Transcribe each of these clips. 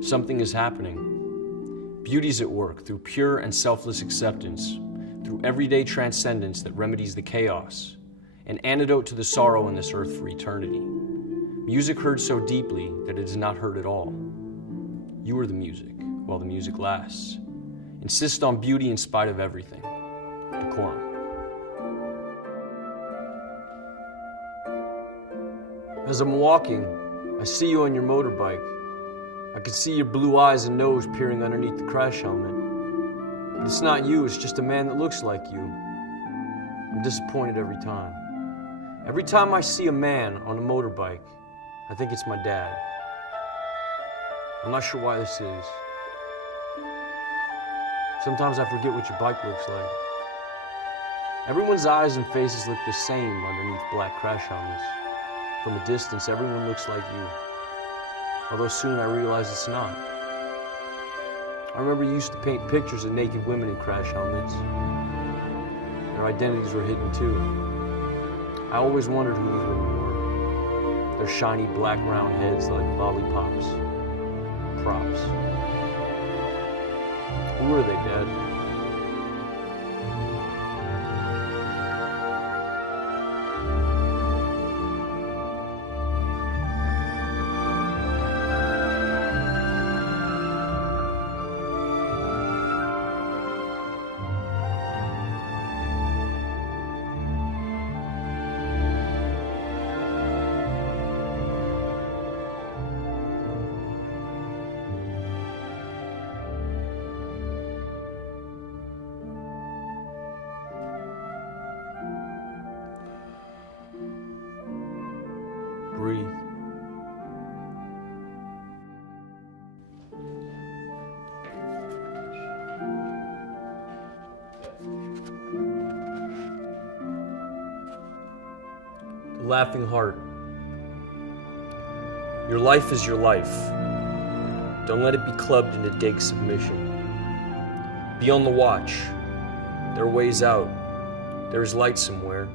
Something is happening. Beauty's at work through pure and selfless acceptance, through everyday transcendence that remedies the chaos, an antidote to the sorrow in this earth for eternity. Music heard so deeply that it is not heard at all. You are the music, while the music lasts. Insist on beauty in spite of everything. Decorum. As I'm walking, I see you on your motorbike. I can see your blue eyes and nose peering underneath the crash helmet. But it's not you, it's just a man that looks like you. I'm disappointed every time. Every time I see a man on a motorbike, I think it's my dad. I'm not sure why this is. Sometimes I forget what your bike looks like. Everyone's eyes and faces look the same underneath black crash helmets. From a distance, everyone looks like you. Although soon I realize it's not. I remember you used to paint pictures of naked women in crash helmets. Their identities were hidden too. I always wondered who these women were. Their shiny black round heads like lollipops. Props. Who are they, Dad? Breathe. The Laughing Heart. Your life is your life. Don't let it be clubbed into dake submission. Be on the watch. There are ways out. There is light somewhere.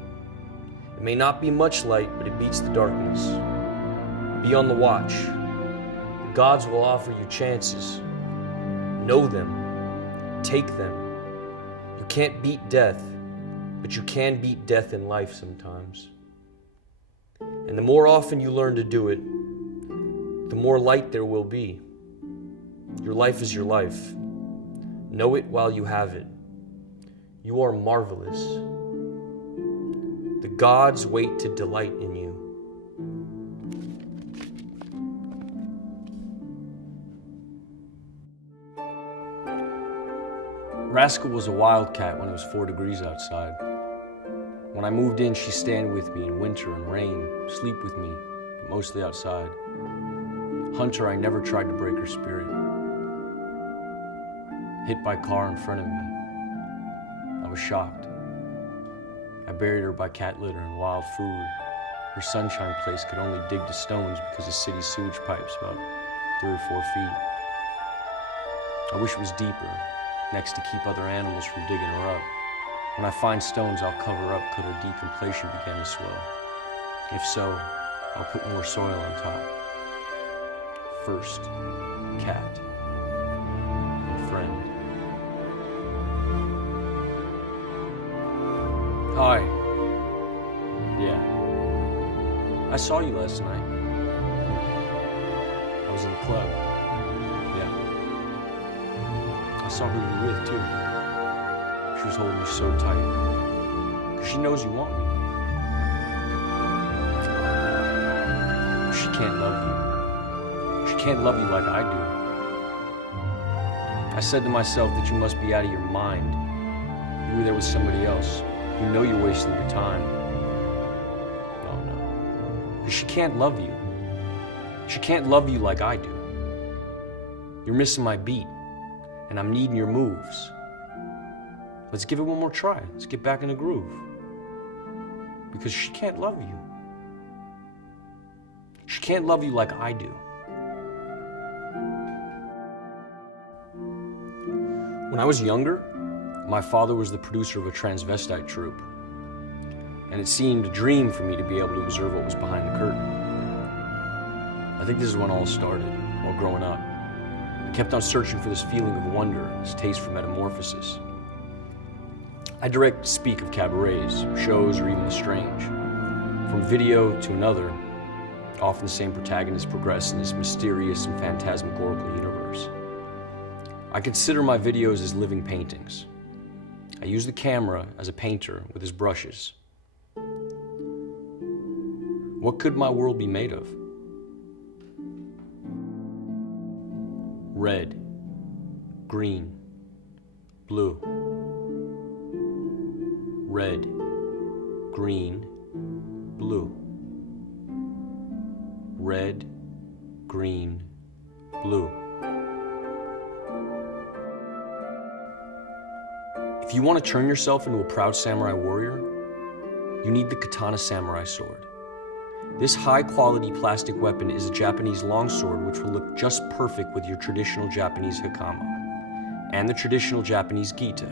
It may not be much light, but it beats the darkness. Be on the watch. The gods will offer you chances. Know them. Take them. You can't beat death, but you can beat death in life sometimes. And the more often you learn to do it, the more light there will be. Your life is your life. Know it while you have it. You are marvelous. The gods wait to delight in you. Rascal was a wildcat when it was 4 degrees outside. When I moved in, she stayed with me in winter and rain, sleep with me, but mostly outside. Hunter, I never tried to break her spirit. Hit by car in front of me. I was shocked. I buried her by cat litter and wild food. Her sunshine place could only dig to stones because the city's sewage pipe's about 3 or 4 feet. I wish it was deeper, next to keep other animals from digging her up. When I find stones, I'll cover up could her decompletion begin to swell. If so, I'll put more soil on top. First, cat, and friend. Hi. Yeah. I saw you last night. I was in the club. Yeah. I saw who you were with, too. She was holding you so tight. Because she knows you want me. But she can't love you. She can't love you like I do. I said to myself that you must be out of your mind. You were there with somebody else. You know you're wasting your time. Oh no. Because she can't love you. She can't love you like I do. You're missing my beat, and I'm needing your moves. Let's give it one more try. Let's get back in the groove. Because she can't love you. She can't love you like I do. When I was younger, my father was the producer of a transvestite troupe, and it seemed a dream for me to be able to observe what was behind the curtain. I think this is when all started, while growing up. kept on searching for this feeling of wonder, this taste for metamorphosis. I direct speak of cabarets, shows, or even the strange. From video to another, often the same protagonists progress in this mysterious and phantasmagorical universe. I consider my videos as living paintings. I use the camera as a painter with his brushes. What could my world be made of? Red, green, blue. Red, green, blue. Red, green, blue. If you want to turn yourself into a proud samurai warrior, you need the katana samurai sword. This high-quality plastic weapon is a Japanese longsword which will look just perfect with your traditional Japanese hakama and the traditional Japanese gita,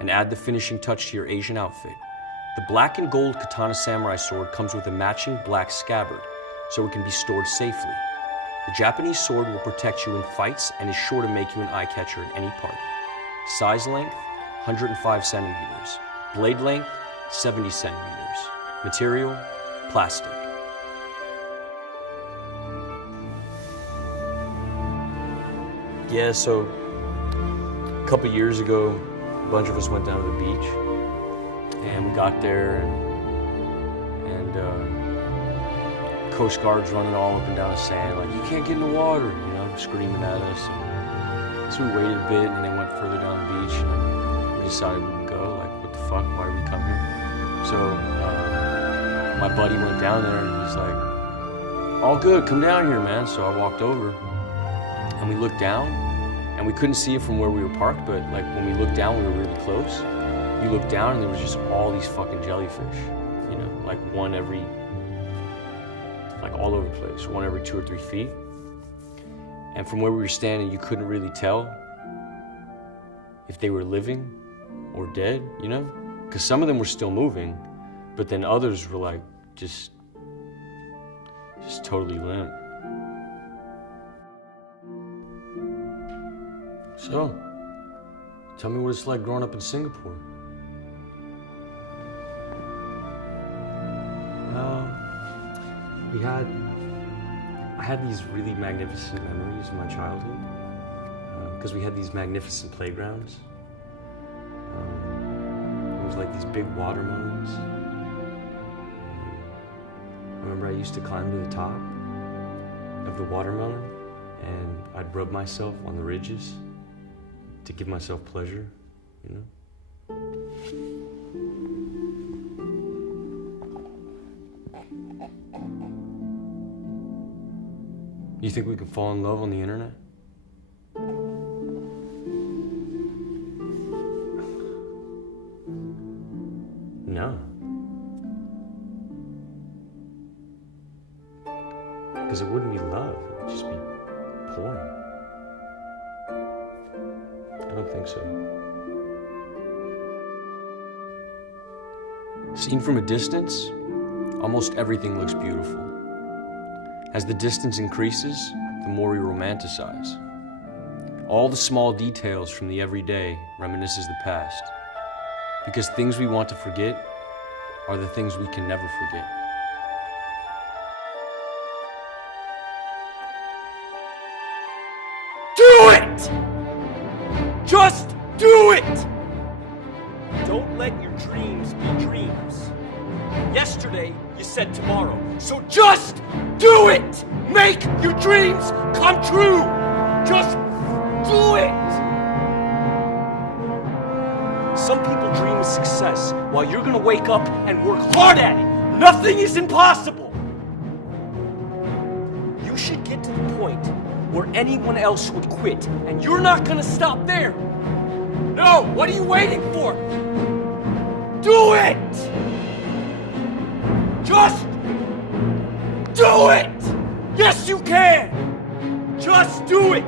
and add the finishing touch to your Asian outfit. The black and gold katana samurai sword comes with a matching black scabbard, so it can be stored safely. The Japanese sword will protect you in fights and is sure to make you an eye-catcher at any party. Size length, 105 centimeters. Blade length, 70 centimeters. Material, plastic. Yeah, so a couple years ago, a bunch of us went down to the beach, and we got there, and Coast Guard's running all up and down the sand, like, you can't get in the water, you know, screaming at us. And so we waited a bit, and they went further down the beach, and we decided we'd go, like, what the fuck, why did we come here? So my buddy went down there, and he's like, all good, come down here, man. So I walked over, and we looked down, and we couldn't see it from where we were parked, but like when we looked down, we were really close. You looked down, and there was just all these fucking jellyfish, you know, like one every, like all over the place, one every 2 or 3 feet. And from where we were standing, you couldn't really tell if they were living or dead, you know? Because some of them were still moving, but then others were like just totally limp. So, tell me what it's like growing up in Singapore. I had these really magnificent memories of my childhood because we had these magnificent playgrounds. It was like these big watermelons. I remember I used to climb to the top of the watermelon, and I'd rub myself on the ridges to give myself pleasure, you know? You think we can fall in love on the internet? No. Because it wouldn't be love, it would just be porn. I don't think so. Seen from a distance, almost everything looks beautiful. As the distance increases, the more we romanticize. All the small details from the everyday reminisces the past. Because things we want to forget are the things we can never forget. Do it! Just do it! Don't let your dreams be dreams. Yesterday, you said tomorrow, so just do it! Make your dreams come true! Just do it! Some people dream of success, while you're gonna wake up and work hard at it. Nothing is impossible! You should get to the point where anyone else would quit, and you're not gonna stop there! No, what are you waiting for? Do it! Just do it! Yes, you can! Just do it!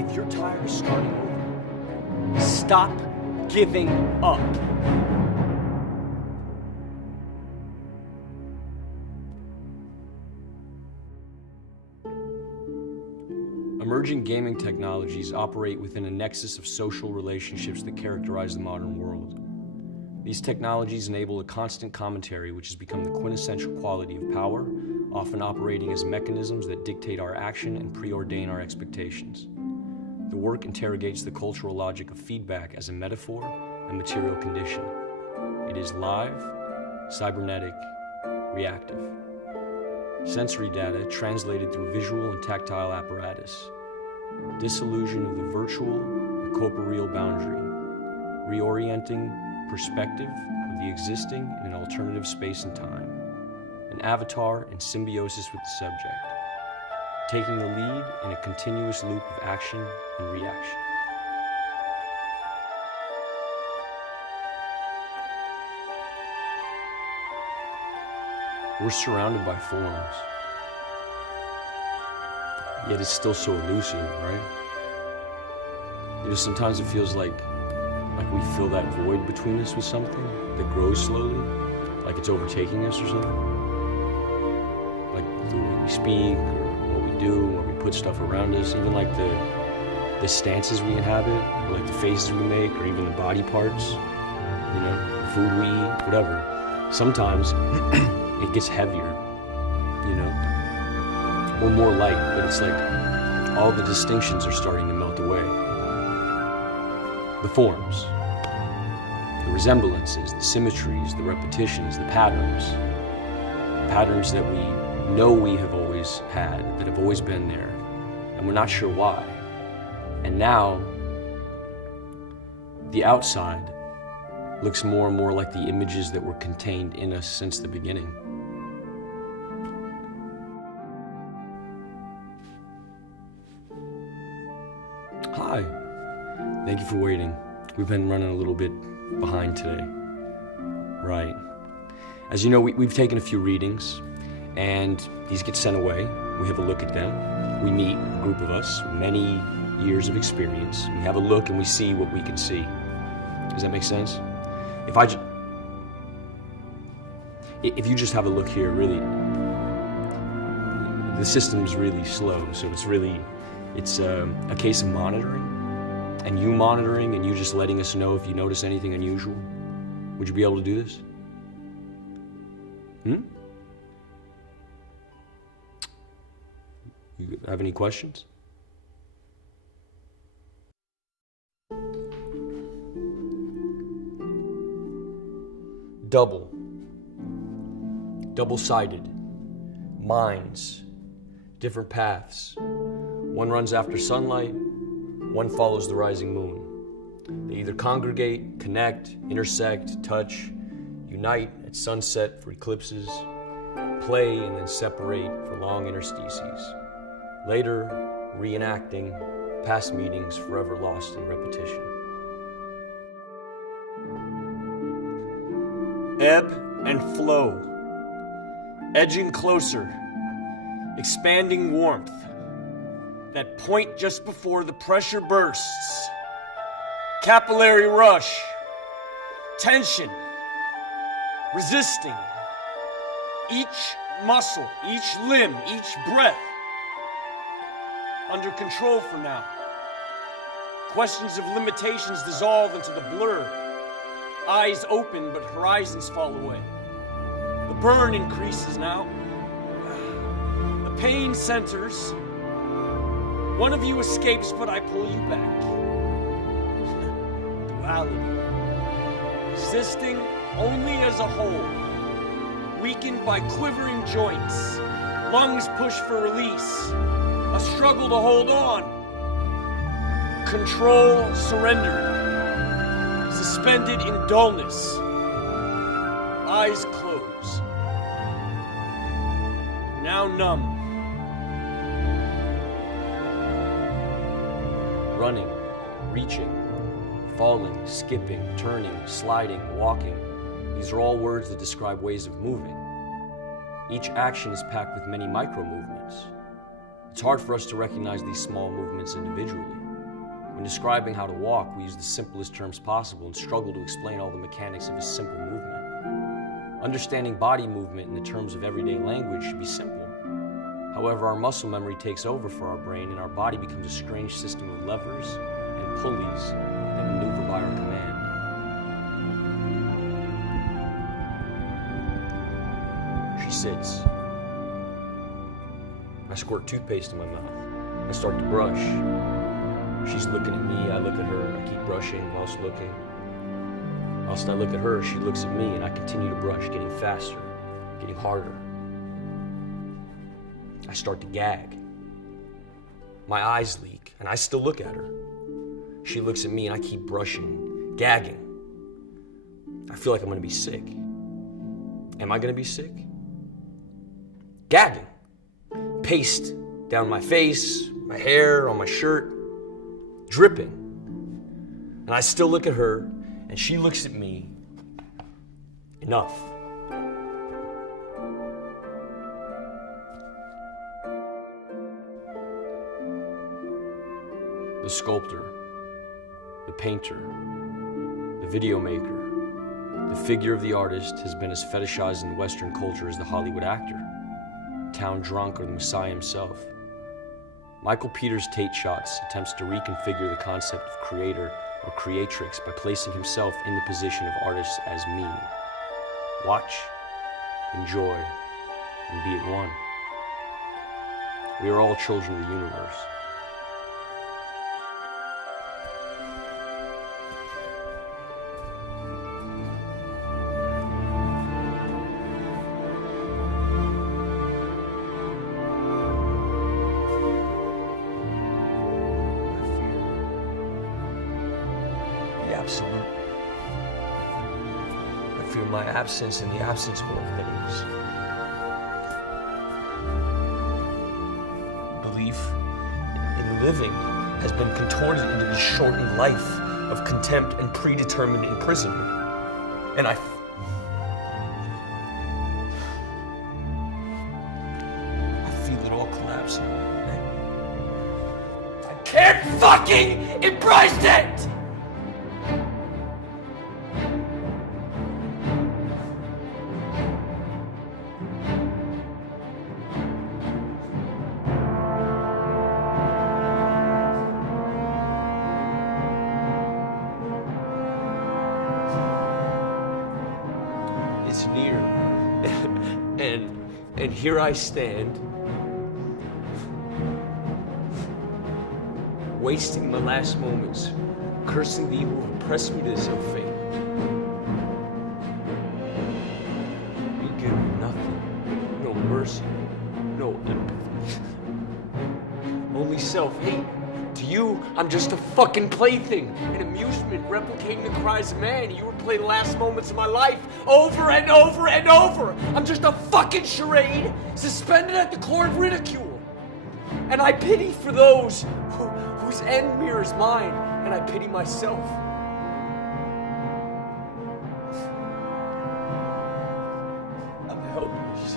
If you're tired of starting over, stop giving up. Emerging gaming technologies operate within a nexus of social relationships that characterize the modern world. These technologies enable a constant commentary which has become the quintessential quality of power, often operating as mechanisms that dictate our action and preordain our expectations. The work interrogates the cultural logic of feedback as a metaphor and material condition. It is live, cybernetic, reactive. Sensory data translated through visual and tactile apparatus. Disillusion of the virtual and corporeal boundary. Reorienting perspective of the existing in an alternative space and time. An avatar in symbiosis with the subject. Taking the lead in a continuous loop of action and reaction. We're surrounded by forms, yet it's still so elusive, right? You know, sometimes it feels like we fill that void between us with something that grows slowly, like it's overtaking us or something. Like the way we speak, or what we do, or we put stuff around us, even like the stances we inhabit, or like the faces we make, or even the body parts, you know, the food we eat, whatever. Sometimes it gets heavier, you know, or more light, but it's like all the distinctions are starting to melt away. The forms, the resemblances, the symmetries, the repetitions, the patterns that we know we have always had, that have always been there, and we're not sure why. And now, the outside looks more and more like the images that were contained in us since the beginning. Hi. Thank you for waiting. We've been running a little bit behind today. Right. As you know, we've taken a few readings, and these get sent away. We have a look at them. We meet a group of us, many years of experience. We have a look and we see what we can see. Does that make sense? If you just have a look here, really, the system's really slow, so it's a case of monitoring. And you monitoring and you just letting us know if you notice anything unusual. Would you be able to do this? You have any questions? Double-sided, minds, different paths. One runs after sunlight, one follows the rising moon. They either congregate, connect, intersect, touch, unite at sunset for eclipses, play and then separate for long interstices. Later, reenacting past meetings forever lost in repetition. Ebb and flow, edging closer, expanding warmth. That point just before the pressure bursts. Capillary rush. Tension. Resisting. Each muscle, each limb, each breath. Under control for now. Questions of limitations dissolve into the blur. Eyes open, but horizons fall away. The burn increases now. The pain centers. One of you escapes, but I pull you back. Duality. Existing only as a whole. Weakened by quivering joints. Lungs push for release. A struggle to hold on. Control surrendered. Suspended in dullness. Eyes close. Now numb. Running, reaching, falling, skipping, turning, sliding, walking. These are all words that describe ways of moving. Each action is packed with many micro movements. It's hard for us to recognize these small movements individually. When describing how to walk, we use the simplest terms possible and struggle to explain all the mechanics of a simple movement. Understanding body movement in the terms of everyday language should be simple. However, our muscle memory takes over for our brain and our body becomes a strange system of levers and pulleys that maneuver by our command. She sits. I squirt toothpaste in my mouth. I start to brush. She's looking at me, I look at her, I keep brushing whilst looking. Whilst I look at her, she looks at me, and I continue to brush, getting faster, getting harder. I start to gag. My eyes leak, and I still look at her. She looks at me, and I keep brushing, gagging. I feel like I'm gonna be sick. Am I gonna be sick? Gagging. Paste down my face, my hair, on my shirt, dripping. And I still look at her, and she looks at me. Enough. The sculptor, the painter, the video maker, the figure of the artist has been as fetishized in Western culture as the Hollywood actor, town drunk, or the Messiah himself. Michael Peters' Tate Shots attempts to reconfigure the concept of creator or creatrix by placing himself in the position of artist as me. Watch, enjoy, and be at one. We are all children of the universe. Absolute. I fear my absence and the absence of all things. Belief in living has been contorted into the shortened life of contempt and predetermined imprisonment. And I feel it all collapsing. I can't fucking embrace it! It's near, and here I stand, wasting my last moments, cursing thee who have oppressed me to this ill fate. You give me nothing, no mercy, no empathy, only self-hate. To you, I'm just a fucking plaything, an amusement replicating the cries of man. You replay the last moments of my life over and over and over. I'm just a fucking charade suspended at the core of ridicule. And I pity for those whose end mirrors mine, and I pity myself. I'm helpless.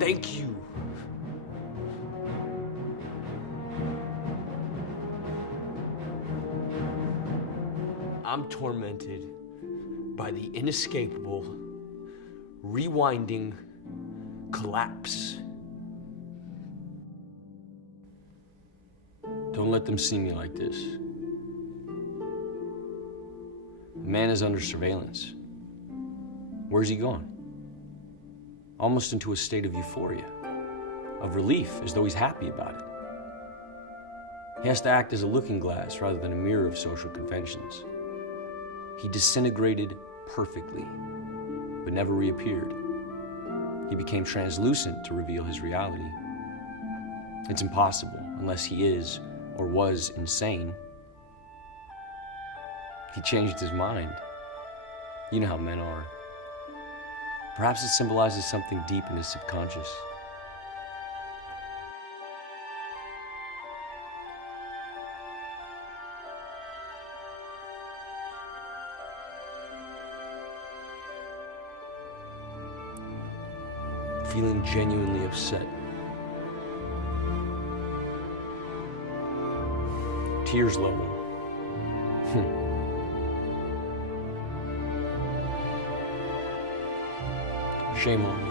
Thank you. I'm tormented by the inescapable, rewinding collapse. Don't let them see me like this. The man is under surveillance. Where's he gone? Almost into a state of euphoria, of relief, as though he's happy about it. He has to act as a looking glass rather than a mirror of social conventions. He disintegrated perfectly, but never reappeared. He became translucent to reveal his reality. It's impossible, unless he is or was insane. He changed his mind. You know how men are. Perhaps it symbolizes something deep in his subconscious. Feeling genuinely upset. Tears level. Shame on me.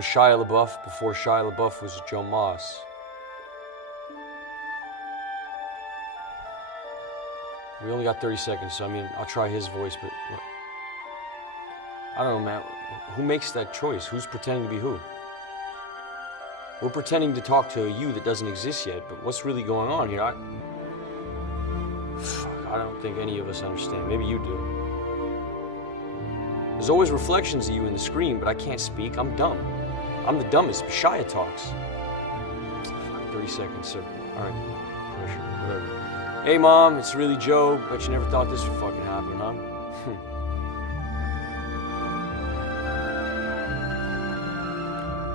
Was Shia LaBeouf before Shia LaBeouf was Joe Moss. We only got 30 seconds, so I mean, I'll try his voice, but I don't know, man. Who makes that choice? Who's pretending to be who? We're pretending to talk to a you that doesn't exist yet, but what's really going on here? I don't think any of us understand. Maybe you do. There's always reflections of you in the screen, but I can't speak. I'm dumb. I'm the dumbest. Shia talks. 30 seconds, sir. All right. Pressure. Whatever. Hey, Mom, it's really Joe. Bet you never thought this would fucking happen, huh?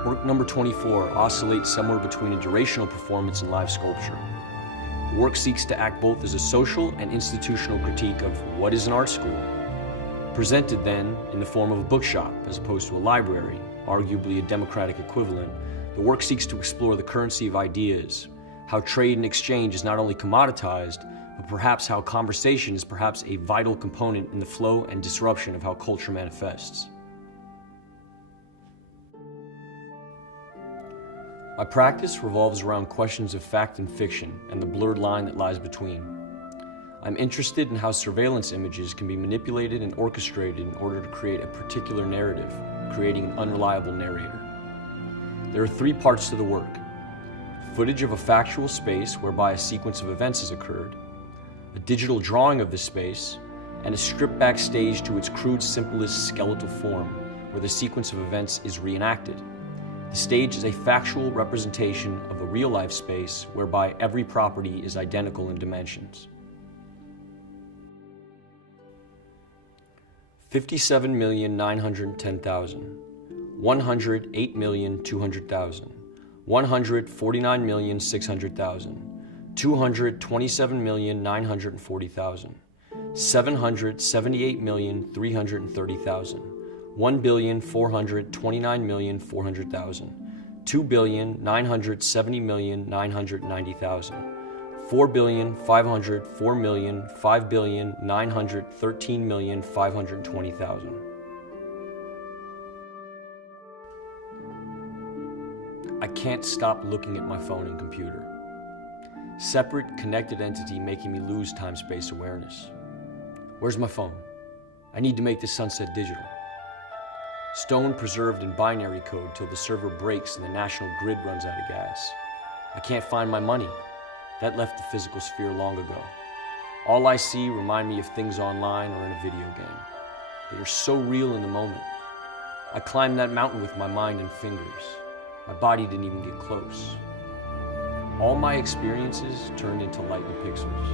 Work number 24 oscillates somewhere between a durational performance and live sculpture. The work seeks to act both as a social and institutional critique of what is an art school. Presented then in the form of a bookshop as opposed to a library, arguably a democratic equivalent, the work seeks to explore the currency of ideas, how trade and exchange is not only commoditized, but perhaps how conversation is perhaps a vital component in the flow and disruption of how culture manifests. My practice revolves around questions of fact and fiction and the blurred line that lies between. I'm interested in how surveillance images can be manipulated and orchestrated in order to create a particular narrative, creating an unreliable narrator. There are 3 parts to the work: footage of a factual space whereby a sequence of events has occurred, a digital drawing of the space, and a strip back stage to its crude, simplest skeletal form, where the sequence of events is reenacted. The stage is a factual representation of a real-life space whereby every property is identical in dimensions. 57,910,000, 108,200,000, 149,600,000, 227,940,000, 778,330,000, 1,429,400,000, 2,970,990,000, 4,504,000,5,913,520,000. I can't stop looking at my phone and computer. Separate, connected entity making me lose time-space awareness. Where's my phone? I need to make this sunset digital. Stone preserved in binary code till the server breaks and the national grid runs out of gas. I can't find my money. That left the physical sphere long ago. All I see remind me of things online or in a video game. They are so real in the moment. I climbed that mountain with my mind and fingers. My body didn't even get close. All my experiences turned into light and pixels.